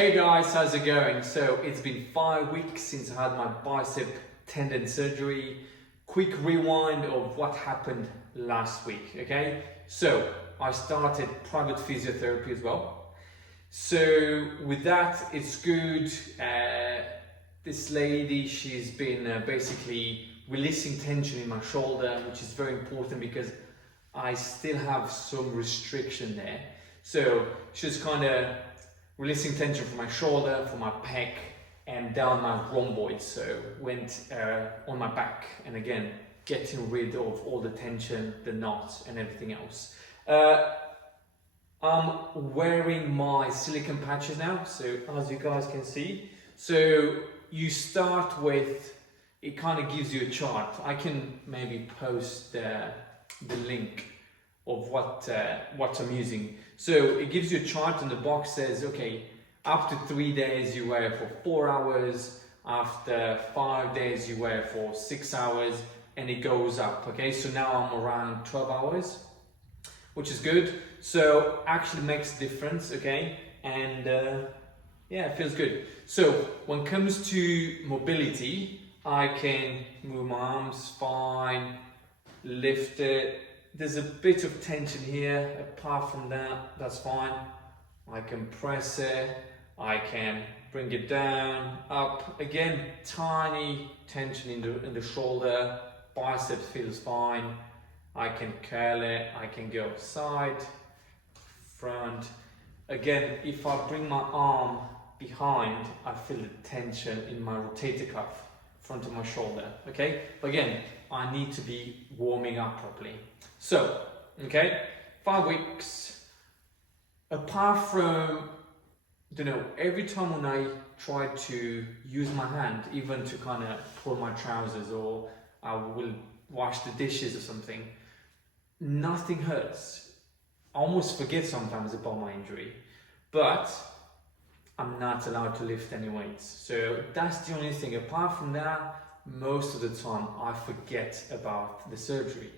Hey guys, how's it going? So it's been 5 weeks since I had my bicep tendon surgery. Quick rewind of what happened last week, okay? So I started private physiotherapy as well. So with that, it's good. This lady, she's been basically releasing tension in my shoulder, which is very important because I still have some restriction there. So she's kind of releasing tension from my shoulder, from my pec, and down my rhomboid. So went on my back, and again, getting rid of all the tension, the knots, and everything else. I'm wearing my silicone patches now, so as you guys can see. So you start with, it kind of gives you a chart. I can maybe post the link of what I'm using. So it gives you a chart, and the box says, okay, up to 3 days you wear for 4 hours, after 5 days you wear for 6 hours, and it goes up. Okay, so now I'm around 12 hours, which is good. So actually makes a difference, okay, and yeah, it feels good. So when it comes to mobility, I can move my arms fine, lift it. There's a bit of tension here. Apart from that, that's fine. I can press it, I can bring it down, up. Again, tiny tension in the shoulder. Biceps feels fine. I can curl it, I can go side, front. Again, if I bring my arm behind, I feel the tension in my rotator cuff, front of my shoulder, okay? But again, I need to be warming up properly. So, okay, 5 weeks. Apart from, every time when I try to use my hand, even to kind of pull my trousers, or I will wash the dishes or something, nothing hurts. I almost forget sometimes about my injury, but I'm not allowed to lift any weights. So that's the only thing. Apart from that, most of the time I forget about the surgery.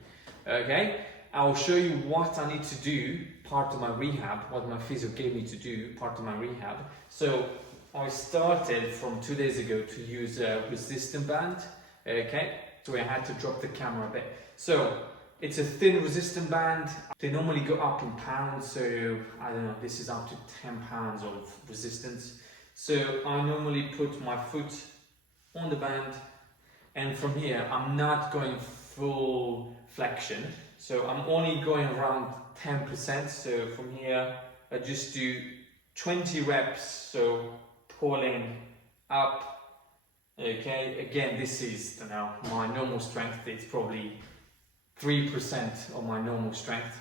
Okay, I'll show you what I need to do, part of my rehab, what my physio gave me to do, part of my rehab. So I started from 2 days ago to use a resistance band. Okay, so I had to drop the camera a bit. So it's a thin resistance band. They normally go up in pounds, so I don't know, this is up to 10 pounds of resistance. So I normally put my foot on the band, and from here I'm not going full flexion, so I'm only going around 10%. So from here I just do 20 reps, so pulling up. Okay, again, this is my normal strength. It's probably 3% of my normal strength.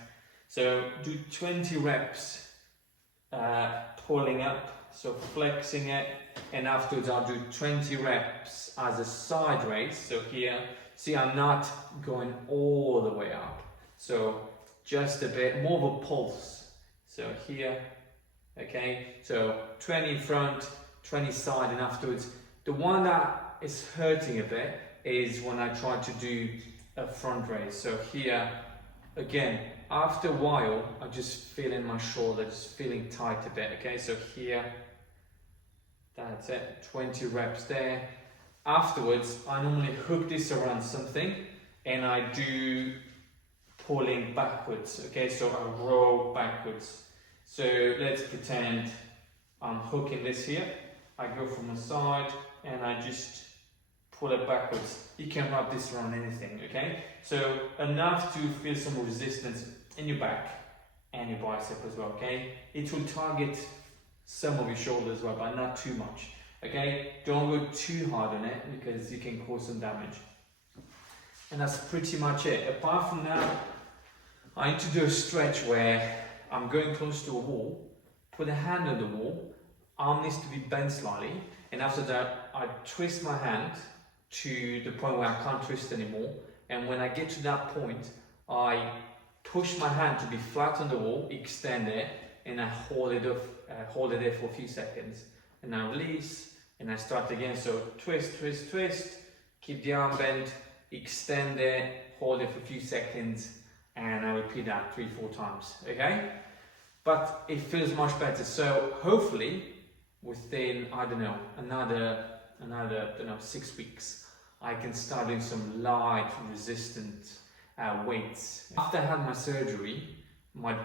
So do 20 reps pulling up, so flexing it, and afterwards I'll do 20 reps as a side raise. So here, see, I'm not going all the way up, so just a bit more of a pulse. So here, okay, so 20 front, 20 side, and afterwards, the one that is hurting a bit is when I try to do a front raise. So here, again, after a while, I just feel in my shoulder, just feeling tight a bit, okay? So here, that's it, 20 reps there. Afterwards, I normally hook this around something, and I do pulling backwards, okay? So I roll backwards. So let's pretend I'm hooking this here. I go from the side, and I just pull it backwards. You can wrap this around anything, okay? So enough to feel some resistance in your back and your bicep as well, okay? It will target some of your shoulder as well, but not too much, okay? Don't go too hard on it because you can cause some damage. And that's pretty much it. Apart from that, I need to do a stretch where I'm going close to a wall, put a hand on the wall, arm needs to be bent slightly, and after that, I twist my hand to the point where I can't twist anymore. And when I get to that point, I push my hand to be flat on the wall, extend it, and I hold it there for a few seconds. And I release, and I start again. So twist, twist, twist, keep the arm bent, extend it, hold it for a few seconds, and I repeat that 3-4 times, okay? But it feels much better. So hopefully within, I don't know, another 6 weeks, I can start doing some light resistant weights. After I had my surgery, my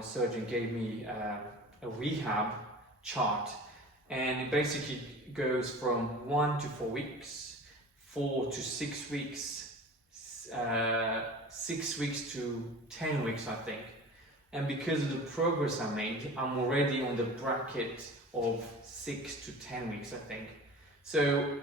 surgeon gave me a rehab chart, and it basically goes from 1 to 4 weeks, 4 to 6 weeks, 6 weeks to 10 weeks, I think. And because of the progress I made, I'm already on the bracket of 6 to 10 weeks, I think. So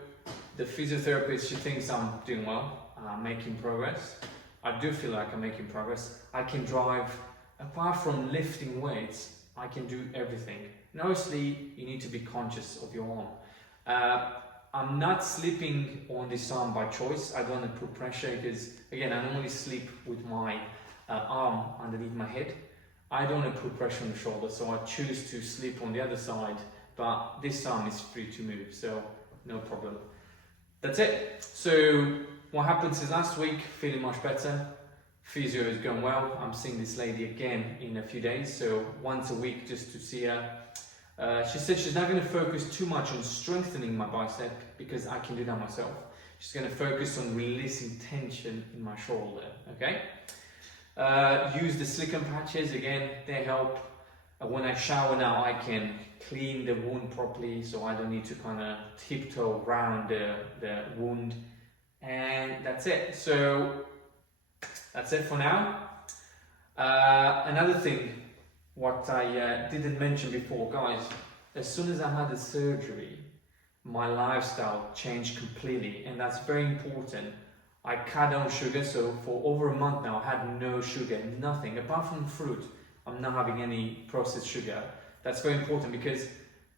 the physiotherapist, she thinks I'm doing well, making progress. I do feel like I'm making progress. I can drive, apart from lifting weights, I can do everything. And obviously, you need to be conscious of your arm. I'm not sleeping on this arm by choice. I don't want to put pressure because, again, I normally sleep with my arm underneath my head. I don't want to put pressure on the shoulder, so I choose to sleep on the other side, but this arm is free to move, so no problem. That's it. So what happens is last week, feeling much better. Physio is going well. I'm seeing this lady again in a few days, so once a week just to see her. She said she's not going to focus too much on strengthening my bicep because I can do that myself. She's going to focus on releasing tension in my shoulder, okay? Use the silicone patches, again, they help. When I shower now, I can clean the wound properly, so I don't need to kind of tiptoe around the wound. And that's it. So that's it for now. Another thing, what I didn't mention before, guys, as soon as I had the surgery, my lifestyle changed completely, and that's very important. I cut down sugar, so for over a month now, I had no sugar, nothing, apart from fruit. I'm not having any processed sugar. That's very important because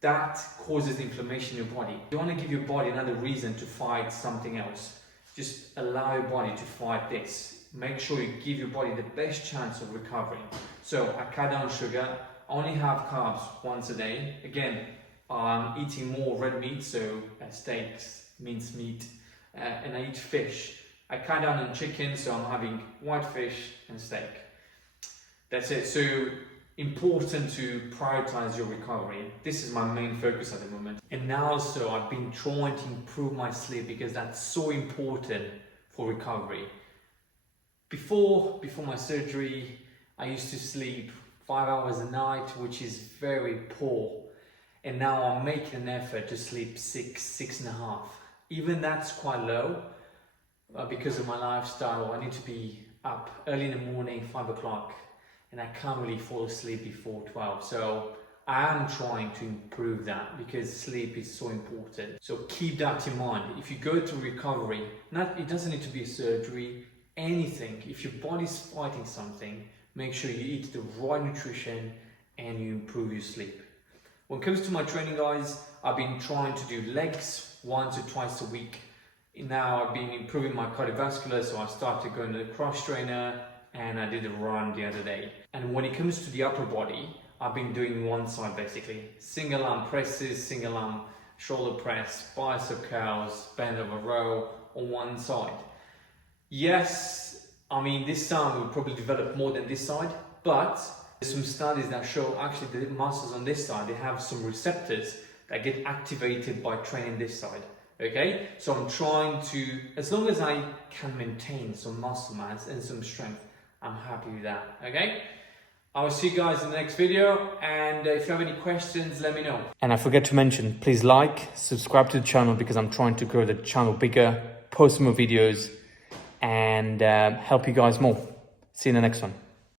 that causes inflammation in your body. You want to give your body another reason to fight something else. Just allow your body to fight this. Make sure you give your body the best chance of recovering. So I cut down sugar, I only have carbs once a day. Again, I'm eating more red meat, so steaks, minced meat, and I eat fish. I cut down on chicken, so I'm having white fish and steak. That's it. So important to prioritize your recovery. This is my main focus at the moment. And now also I've been trying to improve my sleep because that's so important for recovery. Before my surgery, I used to sleep 5 hours a night, which is very poor. And now I'm making an effort to sleep 6.5. Even that's quite low. Because of my lifestyle, I need to be up early in the morning, 5 o'clock, and I can't really fall asleep before 12. So I am trying to improve that because sleep is so important. So keep that in mind. If you go through recovery, it doesn't need to be a surgery, anything. If your body's fighting something, make sure you eat the right nutrition and you improve your sleep. When it comes to my training, guys, I've been trying to do legs once or twice a week. Now I've been improving my cardiovascular, so I started going to the cross trainer and I did a run the other day. And when it comes to the upper body, I've been doing one side basically. Single arm presses, single arm shoulder press, bicep curls, bend over row on one side. Yes, I mean this arm will probably develop more than this side, but there's some studies that show actually the muscles on this side, they have some receptors that get activated by training this side. Okay, so I'm trying to, as long as I can maintain some muscle mass and some strength, I'm happy with that. Okay, I will see you guys in the next video, and if you have any questions, let me know. And I forget to mention, please like, subscribe to the channel because I'm trying to grow the channel bigger, post more videos, and help you guys more. See you in the next one.